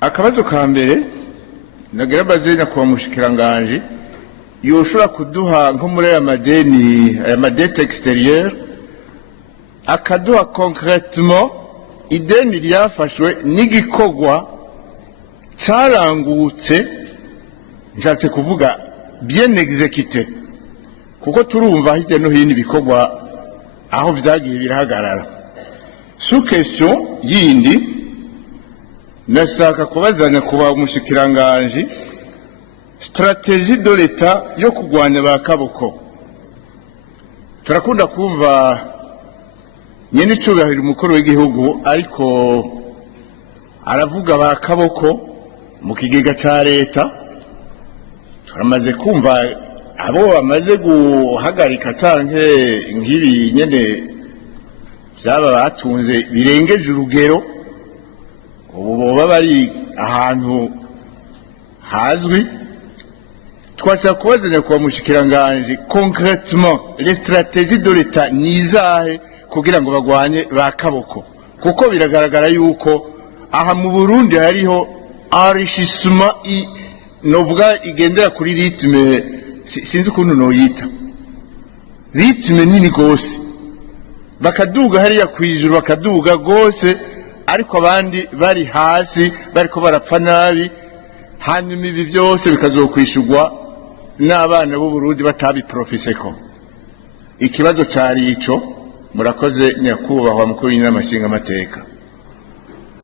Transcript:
akabazo ka mbere nagira bazenya kwa mushikiranganje yoshura kuduha nko muri aya madeni aya madette extérieure akaduha concrètement ideni ryafashwe n'igikogwa carangutse nshatse kuvuga bien exécuté kuko turumva hirya no hino ibikogwa aho vyagiye birahagarara sous question yindi nashaka kubazanya kuba umushikiranganje stratégie de l'État yo kugwanya ba kaboko turakunda kumva nyene cyubahira umukuru w'igihugu ariko aravuga ba kaboko mu kigega ca leta turamaze kumva abo bamaze guhagarika canke ngibi nyene byaba batunze birengeje urugero ubu boba bari ahantu hazwi twashaka kubazanya kwa mushikiranganje concrètement les stratégies de l'État nizahe kugira ngo bagwanye ba kaboko kuko biragaragara yuko aha mu Burundi hariho enrichissement novuga igendera kuri rythme sinzi kuntu no yita rythme nini gose bakaduga hariya kwijuru bakaduga gose ariko abandi bari hasi bariko barapfa nabi hanyuma ibi byose bikazokwishurwa n'abana b'u Burundi batabiprofiseko ikibazo cari ico murakoze nyakubahwa mukuru w'inama nshingamateka